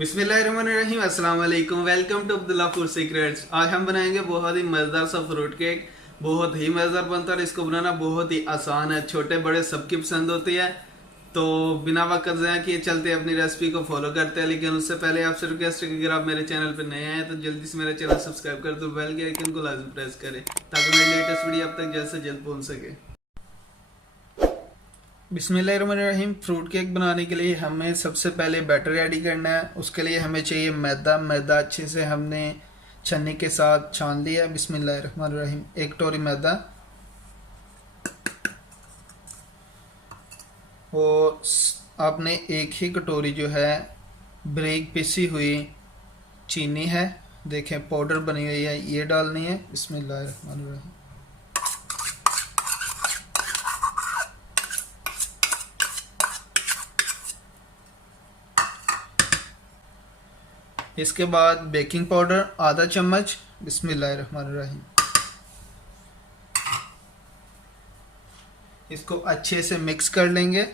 बिस्मिल्लाहिर्रहमानिर्रहीम, अस्सलाम वालेकुम। Welcome to Abdullah food secrets. आज हम बनाएंगे बहुत ही मज़ेदार सा फ्रूट केक। बहुत ही मज़ेदार बनता है और इसको बनाना बहुत ही आसान है। छोटे बड़े सबकी पसंद होती है। तो बिना वक्त ज़ाया किए चलते अपनी रेसिपी को फॉलो करते हैं। लेकिन उससे पहले आपसे रिक्वेस्ट है कि अगर आप मेरे चैनल पर नए हैं तो जल्दी से मेरा चैनल सब्सक्राइब कर दो, बेल के आइकन को लाजमी प्रेस करें ताकि मेरी लेटेस्ट वीडियो आप तक जल्द से जल्द पहुँच सके। बिस्मिल्लाहिर्रहमानिर्रहीम। फ्रूट केक बनाने के लिए हमें सबसे पहले बैटर रेडी करना है। उसके लिए हमें चाहिए मैदा अच्छे से हमने छन्नी के साथ छान लिया। बिस्मिल्लाहिर्रहमानिर्रहीम। एक कटोरी मैदा और आपने एक ही कटोरी जो है बारीक पिसी हुई चीनी है, देखें पाउडर बनी हुई है, ये डालनी है। बिस्मिल्लाहिर्रहमानिर्रहीम। इसके बाद बेकिंग पाउडर आधा चम्मच। बिस्मिल्लाहिर्रहमानिर्रहीम। इसको अच्छे से मिक्स कर लेंगे।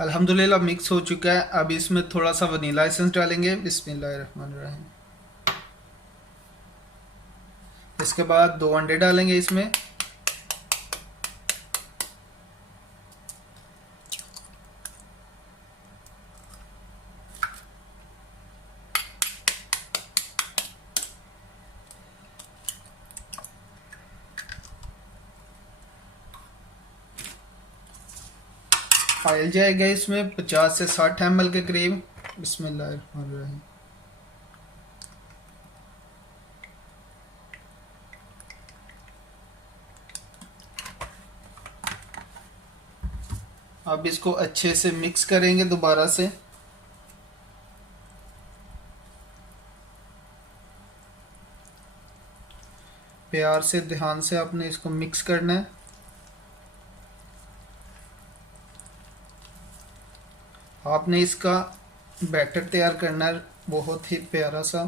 अल्हम्दुलिल्लाह मिक्स हो चुका है। अब इसमें थोड़ा सा वनीला एसेंस डालेंगे। बिस्मिल्लाहिर्रहमानिर्रहीम। इसके बाद 2 अंडे डालेंगे इसमें। ऑयल जाएगा इसमें 50 से 60 ml के करीब। बिस्मिल्लाहिर्रहमानिर्रहीम। अब इसको अच्छे से मिक्स करेंगे दोबारा से। प्यार से ध्यान से आपने इसको मिक्स करना है। आपने इसका बैटर तैयार करना है बहुत ही प्यारा सा।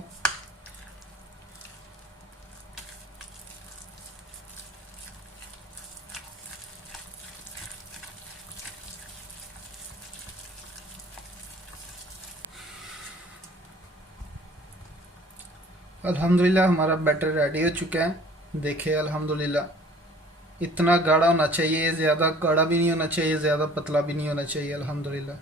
अल्हम्दुलिल्लाह हमारा बैटर रेडी हो चुका है। देखिए अल्हम्दुलिल्लाह इतना गाढ़ा होना चाहिए, ज़्यादा गाढ़ा भी नहीं होना चाहिए, ज़्यादा पतला भी नहीं होना चाहिए। अल्हम्दुलिल्लाह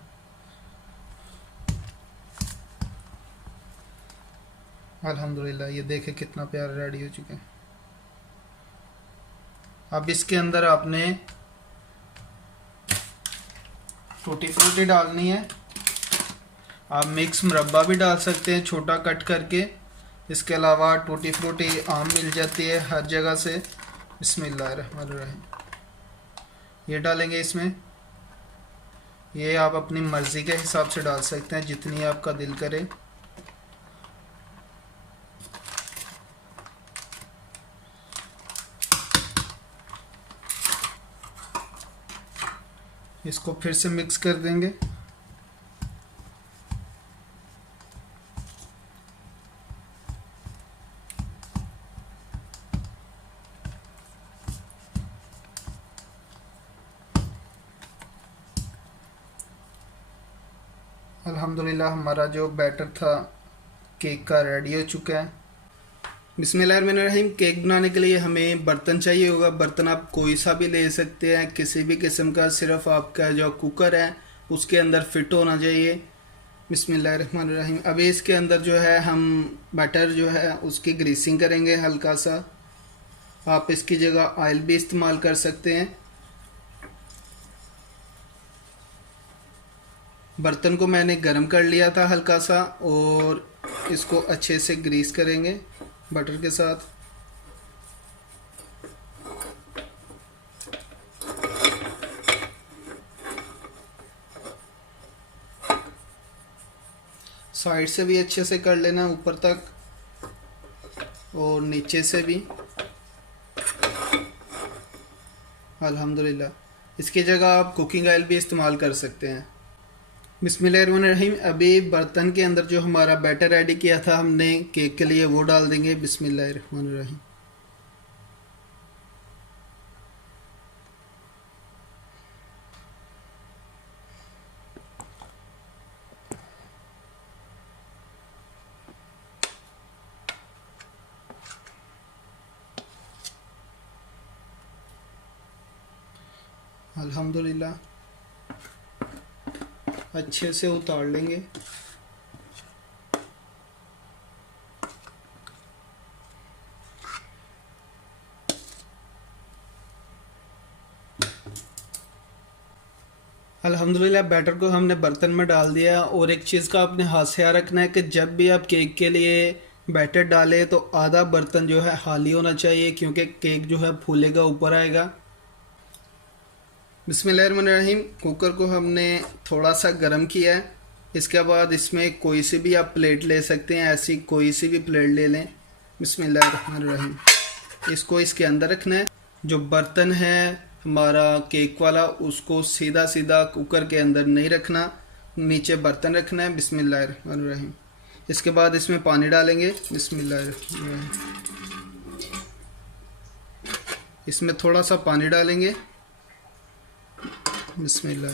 अल्हम्दुलिल्लाह ये देखे कितना प्यारा रेडी हो चुका है। अब इसके अंदर आपने टूटी फ्रूटी डालनी है। आप मिक्स मुरब्बा भी डाल सकते हैं छोटा कट करके। इसके अलावा टूटी फ्रूटी आम मिल जाती है हर जगह से। बिस्मिल्लाहिर्रहमानिर्रहीम। ये डालेंगे इसमें। ये आप अपनी मर्ज़ी के हिसाब से डाल सकते हैं जितनी आपका दिल करे। इसको फिर से मिक्स कर देंगे। अल्हम्दुलिल्लाह हमारा जो बैटर था केक का रेडी हो चुका है। बिस्मिल्लाहिर्रहमानिर्रहीम। केक बनाने के लिए हमें बर्तन चाहिए होगा। बर्तन आप कोई सा भी ले सकते हैं, किसी भी किस्म का, सिर्फ आपका जो कुकर है उसके अंदर फिट होना चाहिए। बिस्मिल्लाहिर्रहमानिर्रहीम। अभी इसके अंदर जो है हम बैटर जो है उसकी ग्रीसिंग करेंगे हल्का सा। आप इसकी जगह ऑयल भी इस्तेमाल कर सकते हैं। बर्तन को मैंने गरम कर लिया था हल्का सा और इसको अच्छे से ग्रीस करेंगे बटर के साथ। साइड से भी अच्छे से कर लेना, ऊपर तक और नीचे से भी। अल्हम्दुलिल्लाह इसकी जगह आप कुकिंग ऑयल भी इस्तेमाल कर सकते हैं। बिस्मिल्लाहिर्रहमानिर्रहीम। अभी बर्तन के अंदर जो हमारा बैटर रेडी किया था हमने केक के लिए, वो डाल देंगे। बिस्मिल्लाहिर्रहमानिर्रहीम। अल्हम्दुलिल्लाह अच्छे से उतार लेंगे। अल्हम्दुलिल्लाह बैटर को हमने बर्तन में डाल दिया। और एक चीज़ का आपने हाथ से याद रखना है कि जब भी आप केक के लिए बैटर डालें तो आधा बर्तन जो है खाली होना चाहिए, क्योंकि केक जो है फूलेगा, ऊपर आएगा। बिस्मिल्लाहिर्रहमानिर्रहीम। कुकर को हमने थोड़ा सा गर्म किया है। इसके बाद इसमें कोई सी भी आप प्लेट ले सकते हैं, ऐसी कोई सी भी प्लेट ले लें। बिस्मिल्लाहिर्रहमानिर्रहीम। इसको इसके अंदर रखना है। जो बर्तन है हमारा केक वाला, उसको सीधा सीधा कुकर के अंदर नहीं रखना, नीचे बर्तन रखना है। बिस्मिल्लाहिर्रहमानिर्रहीम। इसके बाद इसमें पानी डालेंगे। बिस्मिल्लाहिर्रहमानिर्रहीम। इसमें थोड़ा सा पानी डालेंगे। बिस्मिल्लाह।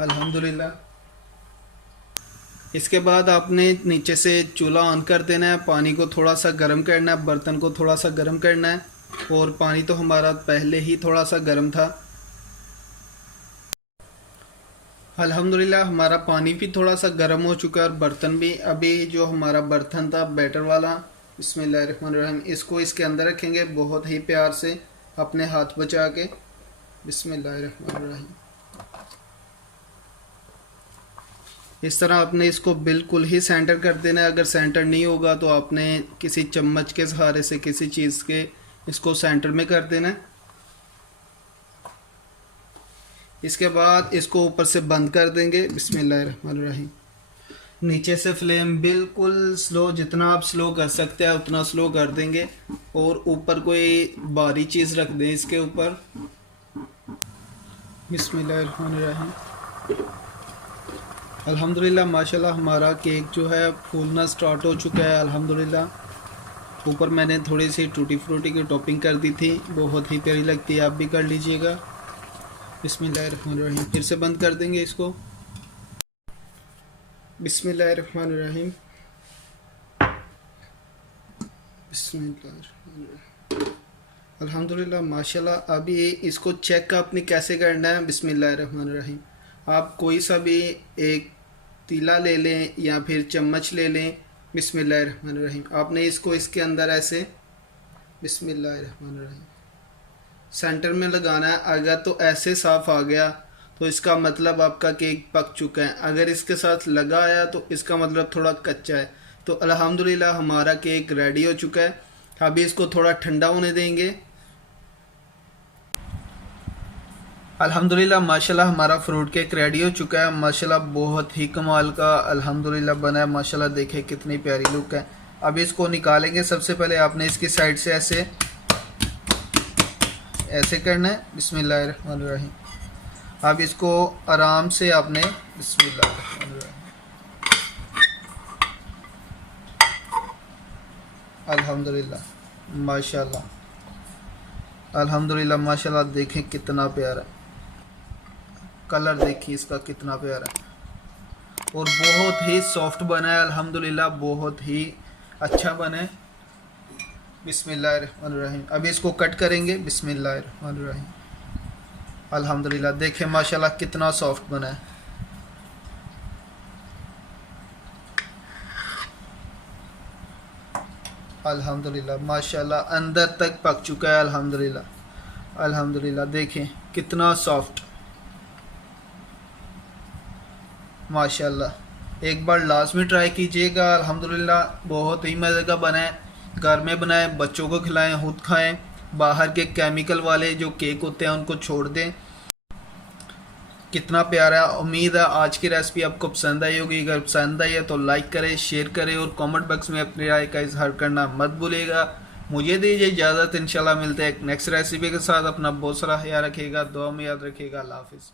अल्हम्दुलिल्लाह। इसके बाद आपने नीचे से चूल्हा ऑन कर देना है, पानी को थोड़ा सा गर्म करना है, बर्तन को थोड़ा सा गर्म करना है। और पानी तो हमारा पहले ही थोड़ा सा गर्म था। अल्हम्दुलिल्लाह हमारा पानी भी थोड़ा सा गर्म हो चुका है और बर्तन भी। अभी जो हमारा बर्तन था बैटर वाला, बिस्मिल्लाहिर्रहमानिर्रहीम, इसको इसके अंदर रखेंगे बहुत ही प्यार से, अपने हाथ बचा के। बिस्मिल्लाहिर्रहमानिर्रहीम। इस तरह आपने इसको बिल्कुल ही सेंटर कर देना है। अगर सेंटर नहीं होगा तो आपने किसी चम्मच के सहारे से, किसी चीज़ के, इसको सेंटर में कर देना है। इसके बाद इसको ऊपर से बंद कर देंगे। बिस्मिल्लाहिर्रहमानिर्रहीम। नीचे से फ्लेम बिल्कुल स्लो, जितना आप स्लो कर सकते हैं उतना स्लो कर देंगे। और ऊपर कोई भारी चीज़ रख दें इसके ऊपर। बिस्मिल्लाहिर्रहमानिर्रहीम। अल्हम्दुलिल्लाह माशाल्लाह हमारा केक जो है फूलना स्टार्ट हो चुका है। अल्हम्दुलिल्लाह ऊपर मैंने थोड़ी सी टूटी फ्रूटी की टॉपिंग कर दी थी, बहुत ही प्यारी लगती है, आप भी कर लीजिएगा। बिस्मिल्लाहिर्रहमानिर्रहीम। फिर से बंद कर देंगे इसको। बिस्मिल्लाहिर्रहमानिर्रहीम। बिस्मिल्लाहिर्रहमानिर्रहीम। अल्हम्दुलिल्लाह माशाल्लाह। अभी इसको चेक आपने कैसे करना है। बिस्मिल्लाहिर्रहमानिर्रहीम। आप कोई सा भी एक तीला ले लें या फिर चम्मच ले लें। बिस्मिल्लाहिर्रहमानिर्रहीम। आपने इसको इसके अंदर ऐसे बिस्मिल्लाहिर्रहमानिर्रहीम सेंटर में लगाना है। अगर तो ऐसे साफ आ गया तो इसका मतलब आपका केक पक चुका है। अगर इसके साथ लगा आया तो इसका मतलब थोड़ा कच्चा है। तो अल्हम्दुलिल्लाह हमारा केक रेडी हो चुका है। अभी इसको थोड़ा ठंडा होने देंगे। अल्हम्दुलिल्लाह माशाल्लाह हमारा फ्रूट केक रेडी हो चुका है। माशाल्लाह बहुत ही कमाल का अल्हम्दुलिल्लाह बना है। माशाल्लाह देखें कितनी प्यारी लुक है। अब इसको निकालेंगे। सबसे पहले आपने इसकी साइड से ऐसे ऐसे करना है। बिस्मिल्लाहिर्रहमानिर्रहीम। अब इसको आराम से आपने बिस्मिल्लाहिर्रहमानिर्रहीम। अल्हम्दुलिल्लाह माशाल्लाह। अल्हम्दुलिल्लाह माशाल्लाह देखें कितना प्यारा कलर, देखिए इसका कितना प्यारा और बहुत ही सॉफ्ट बना है। अल्हम्दुलिल्लाह बहुत ही अच्छा बना है। बिस्मिल्लाहिर्रहमानिर्रहीम। अभी इसको कट करेंगे। बिस्मिल्लाहिर्रहमानिर्रहीम। अल्हम्दुलिल्लाह देखें माशाल्लाह कितना सॉफ्ट बना है। अल्हम्दुलिल्लाह माशाल्लाह अंदर तक पक चुका है। अल्हम्दुलिल्लाह अल्हम्दुलिल्लाह देखें कितना सॉफ्ट माशाल्लाह। एक बार लाजमी ट्राई कीजिएगा। अल्हम्दुलिल्लाह बहुत ही मज़े का बना है। घर में बनाएं, बच्चों को खिलाएं, खुद खाएं। बाहर के केमिकल वाले जो केक होते हैं उनको छोड़ दें। कितना प्यारा। उम्मीद है आज की रेसिपी आपको पसंद आई होगी। अगर पसंद आई है तो लाइक करें, शेयर करें और कमेंट बॉक्स में अपनी राय का इजहार करना मत भूलिएगा। मुझे दीजिए इजाज़त, इंशाल्लाह मिलते हैं एक नेक्स्ट रेसिपी के साथ। अपना बहुत सारा ख्याल रखिएगा, दुआ में याद रखिएगा। अल्लाह हाफिज़।